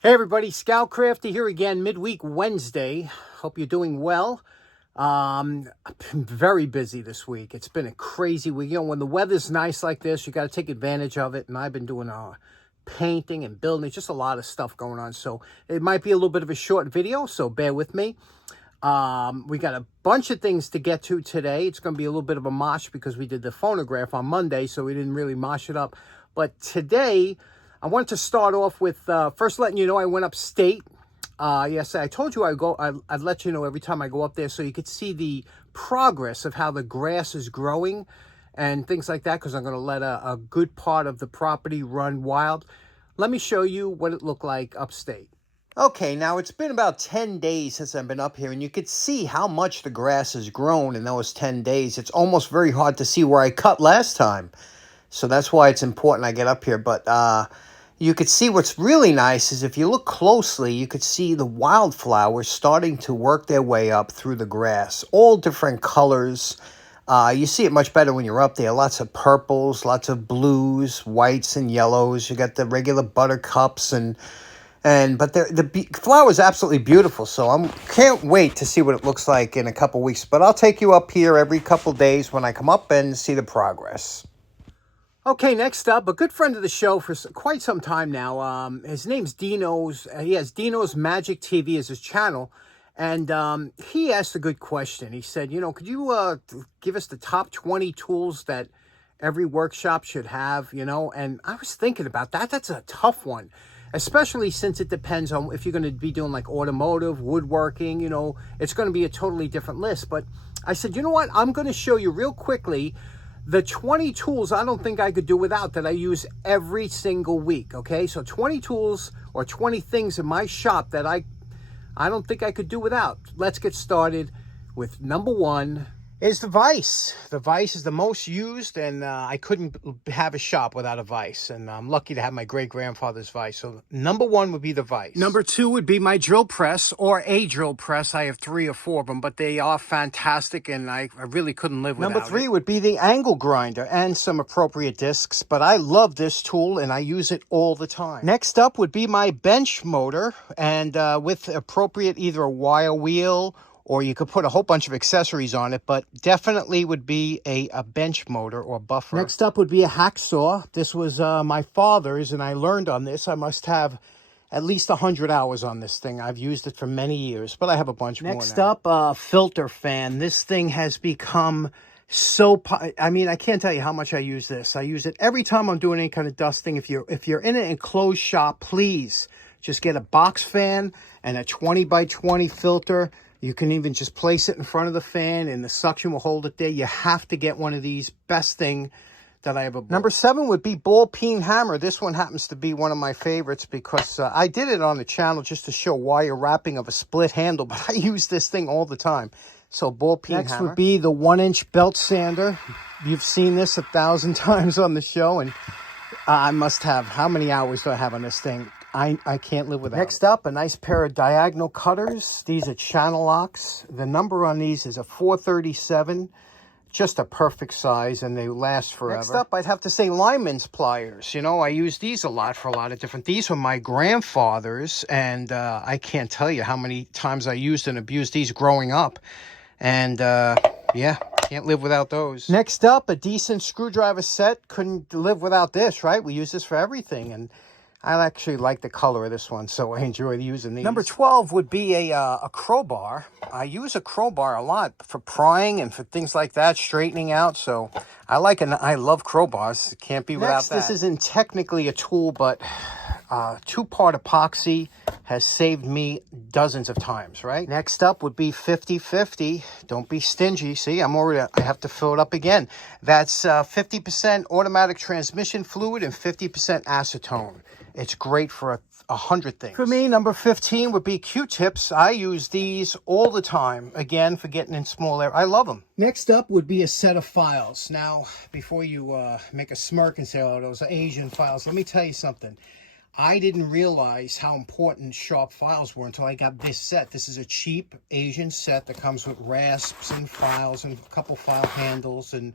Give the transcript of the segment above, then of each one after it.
Hey everybody, Scoutcrafty here again, midweek Wednesday. Hope you're doing well. I've been very busy this week. It's been a crazy week. You know, when the weather's nice like this, you got to take advantage of it. And I've been doing painting and building. Just a lot of stuff going on. So it might be a little bit of a short video, so bear with me. We got a bunch of things to get to today. It's going to be a little bit of a mosh because we did the phonograph on Monday, so we didn't really mosh it up. But today, I wanted to start off with first letting you know I went upstate. Yes, I told you I'd let you know every time I go up there so you could see the progress of how the grass is growing and things like that, because I'm going to let a good part of the property run wild. Let me show you what it looked like upstate. Okay, now it's been about 10 days since I've been up here, and you could see how much the grass has grown in those 10 days. It's almost very hard to see where I cut last time. So that's why it's important I get up here. But you could see what's really nice is if you look closely, you could see the wildflowers starting to work their way up through the grass. All different colors. You see it much better when you're up there. Lots of purples, lots of blues, whites, and yellows. You got the regular buttercups but the flower is absolutely beautiful, so I can't wait to see what it looks like in a couple weeks. But I'll take you up here every couple days when I come up and see the progress. Okay, next up, a good friend of the show for quite some time now. His name's Dino's. He has Dino's Magic TV as his channel, and he asked a good question. He said, you know, could you give us the top 20 tools that every workshop should have, you know? And I was thinking about that. That's a tough one, especially since it depends on if you're going to be doing like automotive, woodworking, you know, it's going to be a totally different list. But I said, you know what? I'm going to show you real quickly the 20 tools I don't think I could do without that I use every single week, okay? So 20 tools or 20 things in my shop that I don't think I could do without. Let's get started with number one is the vise. The vise is the most used, and I couldn't have a shop without a vise, and I'm lucky to have my great-grandfather's vise. So number one would be the vise. Number two would be my drill press, or a drill press. I have 3 or 4 of them, but they are fantastic, and I really couldn't live without it. Number three would be the angle grinder and some appropriate discs, but I love this tool, and I use it all the time. Next up would be my bench motor, and with appropriate either a wire wheel, or you could put a whole bunch of accessories on it, but definitely would be a bench motor or buffer. Next up would be a hacksaw. This was my father's, and I learned on this. I must have at least 100 hours on this thing. I've used it for many years, but I have a bunch more now. Next up, a filter fan. This thing has become so... I mean, I can't tell you how much I use this. I use it every time I'm doing any kind of dusting. If you're in an enclosed shop, please just get a box fan and a 20 by 20 filter. You can even just place it in front of the fan and the suction will hold it there. You have to get one of these. Best thing that I ever bought. Number 7 would be ball peen hammer. This one happens to be one of my favorites because I did it on the channel just to show wire wrapping of a split handle, but I use this thing all the time. So ball peen hammer. Next would be the 1-inch belt sander. You've seen this 1,000 times on the show, and I must have, how many hours do I have on this thing? I can't live without it. Next up, a nice pair of diagonal cutters. These are channel locks. The number on these is a 437. Just a perfect size, and they last forever. Next up, I'd have to say lineman's pliers. You know, I use these a lot for a lot of different... These were my grandfather's, and I can't tell you how many times I used and abused these growing up. And, yeah, can't live without those. Next up, a decent screwdriver set. Couldn't live without this, right? We use this for everything, and I actually like the color of this one, so I enjoy using these. Number 12 would be a crowbar. I use a crowbar a lot for prying and for things like that, straightening out. So I love crowbars. Can't be without that. This isn't technically a tool, but 2-part epoxy has saved me dozens of times, right? Next up would be 50-50. Don't be stingy. See, I have to fill it up again. That's 50% automatic transmission fluid and 50% acetone. It's great for 100 things. For me, number 15 would be Q-tips. I use these all the time, again, for getting in small areas. I love them. Next up would be a set of files. Now, before you make a smirk and say, oh, those are Asian files, let me tell you something. I didn't realize how important sharp files were until I got this set. This is a cheap Asian set that comes with rasps and files and a couple file handles and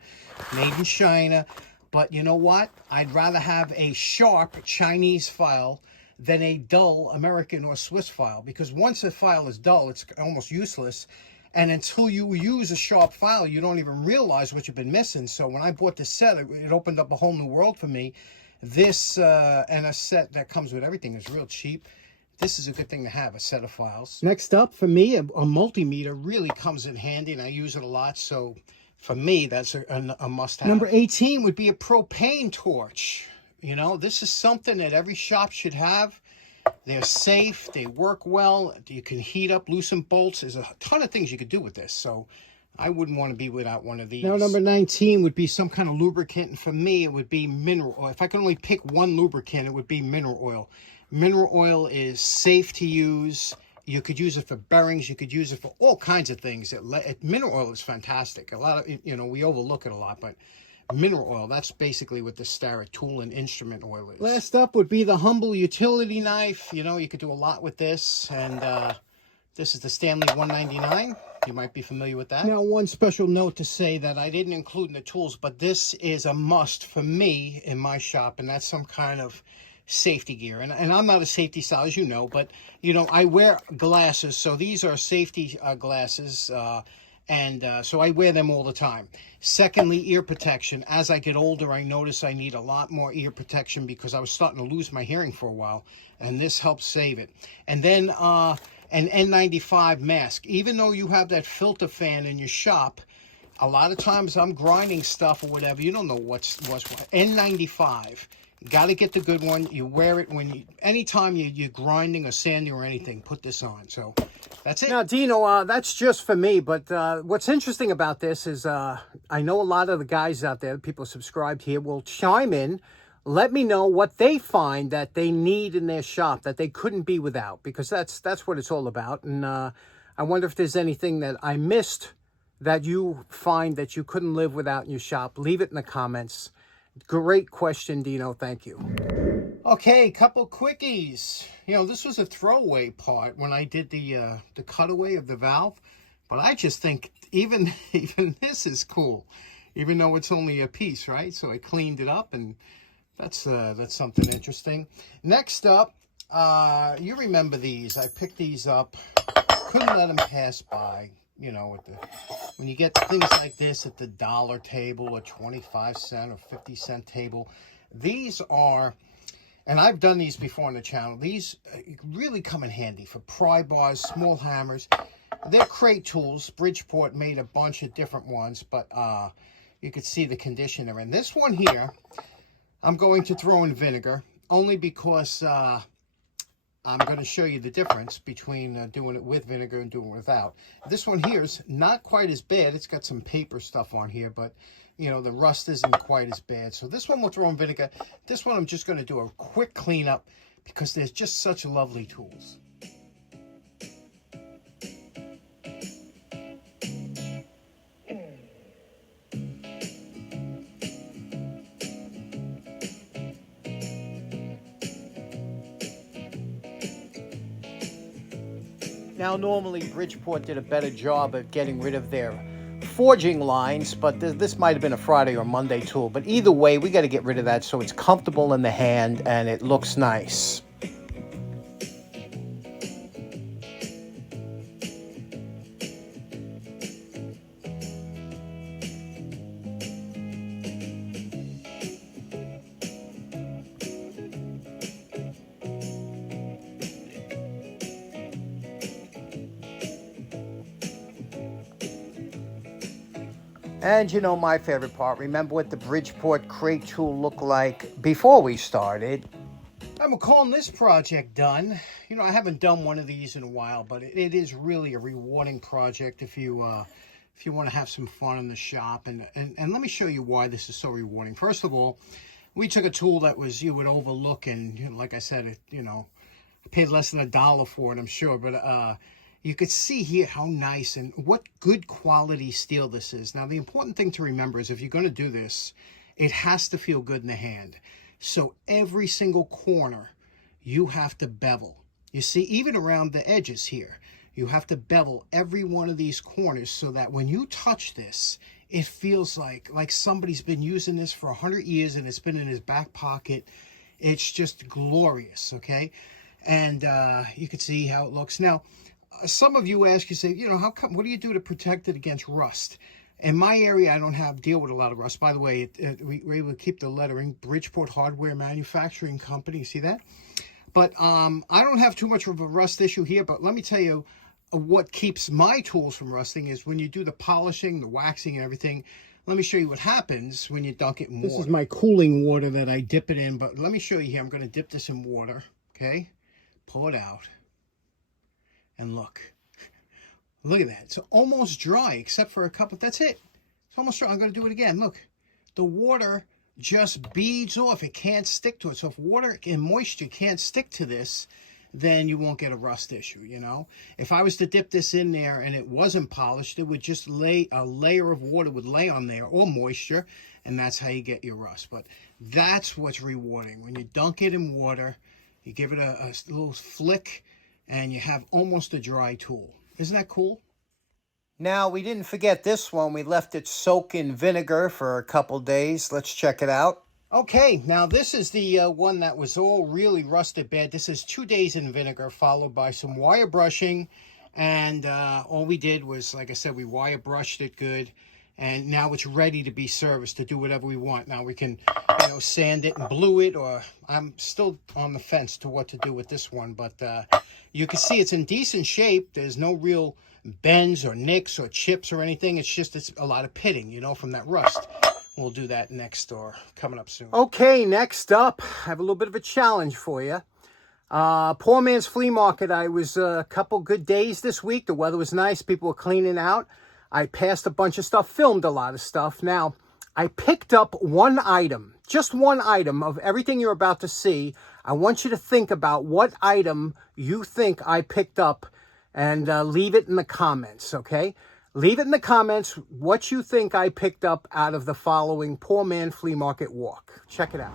made in China. But you know what? I'd rather have a sharp Chinese file than a dull American or Swiss file, because once a file is dull, it's almost useless. And until you use a sharp file, you don't even realize what you've been missing. So when I bought this set, it opened up a whole new world for me. This and a set that comes with everything is real cheap. This is a good thing to have, a set of files. Next up, for me, a multimeter really comes in handy, and I use it a lot. So for me, that's a must-have. Number 18 would be a propane torch. You know, this is something that every shop should have. They're safe, they work well, you can heat up, loosen bolts. There's a ton of things you could do with this, so I wouldn't want to be without one of these. Now, number 19 would be some kind of lubricant, and for me, it would be mineral oil. If I could only pick one lubricant, it would be mineral oil. Mineral oil is safe to use. You could use it for bearings. You could use it for all kinds of things. Mineral oil is fantastic. A lot of, you know, we overlook it a lot, but mineral oil, that's basically what the Starrett tool and instrument oil is. Last up would be the humble utility knife. You know, you could do a lot with this. And this is the Stanley 199. You might be familiar with that. Now, one special note to say that I didn't include in the tools, but this is a must for me in my shop, and that's some kind of safety gear. And I'm not a safety style, as you know, but, you know, I wear glasses. So these are safety glasses. So I wear them all the time. Secondly, ear protection. As I get older, I notice I need a lot more ear protection because I was starting to lose my hearing for a while, and this helps save it. And then an N95 mask. Even though you have that filter fan in your shop, a lot of times I'm grinding stuff or whatever. You don't know what's what. N95. Got to get the good one. You wear it anytime you're grinding or sanding or anything, put this on. So that's it. Now, Dino, that's just for me. But what's interesting about this is I know a lot of the guys out there, people subscribed here, will chime in. Let me know what they find that they need in their shop that they couldn't be without, because that's what it's all about. And I wonder if there's anything that I missed that you find that you couldn't live without in your shop. Leave it in the comments. Great question, Dino. Thank you. Okay, couple quickies. You know, this was a throwaway part when I did the cutaway of the valve, but I just think even this is cool, even though it's only a piece, right? So I cleaned it up, and that's something interesting. Next up, you remember these? I picked these up. Couldn't let them pass by. You know, when you get things like this at the dollar table or 25-cent or 50-cent table, these are, and I've done these before on the channel, these really come in handy for pry bars, small hammers. They're crate tools. Bridgeport made a bunch of different ones, but you could see the condition they're in. This one here, I'm going to throw in vinegar, only because I'm going to show you the difference between doing it with vinegar and doing it without. This one here is not quite as bad. It's got some paper stuff on here, but, you know, the rust isn't quite as bad. So this one we'll throw in vinegar. This one I'm just going to do a quick cleanup because they're just such lovely tools. Now, normally Bridgeport did a better job of getting rid of their forging lines, but this might have been a Friday or Monday tool. But either way, we got to get rid of that so it's comfortable in the hand and it looks nice. And you know my favorite part, remember what the Bridgeport crate tool looked like before we started? I'm calling this project done. You know, I haven't done one of these in a while, but it is really a rewarding project if you want to have some fun in the shop. And let me show you why this is so rewarding. First of all, we took a tool that you would overlook, and you know, like I said, I paid less than $1 for it, I'm sure, but you could see here how nice and what good quality steel this is. Now, the important thing to remember is if you're going to do this, it has to feel good in the hand. So every single corner, you have to bevel. You see, even around the edges here, you have to bevel every one of these corners so that when you touch this, it feels like somebody's been using this for 100 years and it's been in his back pocket. It's just glorious, okay? And you can see how it looks. Now, some of you ask, you say, you know, how come, what do you do to protect it against rust? In my area, I don't deal with a lot of rust. By the way, we're able to keep the lettering, Bridgeport Hardware Manufacturing Company. You see that? But I don't have too much of a rust issue here. But let me tell you, what keeps my tools from rusting is when you do the polishing, the waxing, and everything. Let me show you what happens when you dunk it in water. This is my cooling water that I dip it in. But let me show you here. I'm going to dip this in water. Okay? Pull it out. And look. Look at that. It's almost dry, except for a couple. That's it. It's almost dry. I'm going to do it again. Look. The water just beads off. It can't stick to it. So if water and moisture can't stick to this, then you won't get a rust issue, you know. If I was to dip this in there and it wasn't polished, it would just lay, a layer of water would lay on there, or moisture, and that's how you get your rust. But that's what's rewarding. When you dunk it in water, you give it a little flick, and you have almost a dry tool. Isn't that cool? Now, we didn't forget this one. We left it soak in vinegar for a couple days. Let's check it out. Okay, now this is the one that was all really rusted bad. This is 2 days in vinegar, followed by some wire brushing. And all we did was, like I said, we wire brushed it good. And now it's ready to be serviced, to do whatever we want. Now we can, you know, sand it and blue it, or I'm still on the fence to what to do with this one. But you can see it's in decent shape. There's no real bends or nicks or chips or anything. It's a lot of pitting, you know, from that rust. We'll do that next, or coming up soon. Okay, next up, I have a little bit of a challenge for you. Poor Man's Flea Market. I was a couple good days this week. The weather was nice. People were cleaning out. I passed a bunch of stuff, filmed a lot of stuff. Now, I picked up one item, just one item of everything you're about to see. I want you to think about what item you think I picked up, and leave it in the comments, okay? Leave it in the comments what you think I picked up out of the following Poor Man Flea Market walk. Check it out.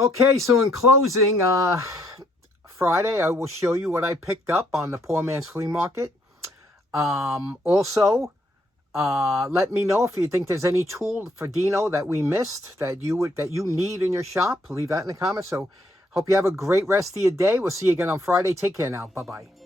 Okay, so in closing, Friday, I will show you what I picked up on the Poor Man's Flea Market. Also, let me know if you think there's any tool for Dino that we missed that you need in your shop. Leave that in the comments. So hope you have a great rest of your day. We'll see you again on Friday. Take care now. Bye-bye.